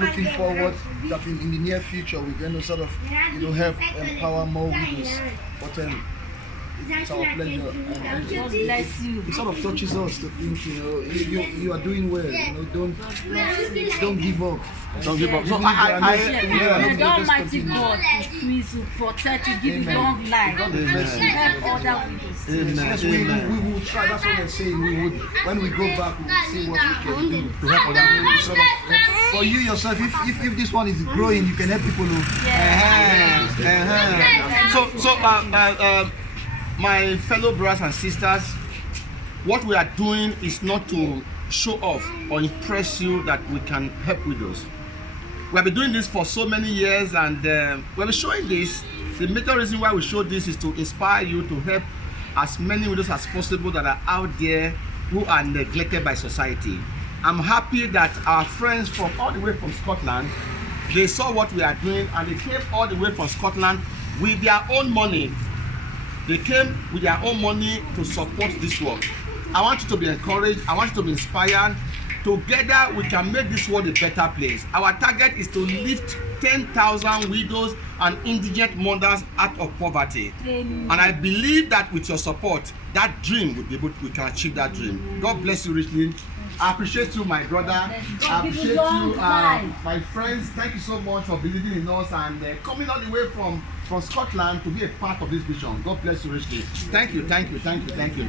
looking forward that in the near future we're going to sort of help empower more widows. But it's our pleasure, and God bless you. it sort of touches us to think you are doing well. Don't give up. Don't give up. So May the Almighty God increase you, protect you, give you long life, help other widows. Yes, we will try. That's what we're saying. We would, when we go back, we will see what we can do to help other widows. Sort of, for you yourself, if this one is growing, you can help people. So, my fellow brothers and sisters, what we are doing is not to show off or impress you that we can help widows. We have been doing this for so many years, and we'll be showing this. The major reason why we show this is to inspire you to help as many widows as possible that are out there who are neglected by society. I'm happy that our friends from all the way from Scotland, they saw what we are doing, and they came all the way from Scotland with their own money. They came with their own money to support this work. I want you to be encouraged. I want you to be inspired. Together, we can make this world a better place. Our target is to lift 10,000 widows and indigent mothers out of poverty. And I believe that with your support, that dream will be able to, we can achieve that dream. God bless you richly. I appreciate you, my brother. I appreciate you, my friends. Thank you so much for believing in us and coming all the way from Scotland to be a part of this vision. God bless you richly. Thank you, thank you, thank you, thank you.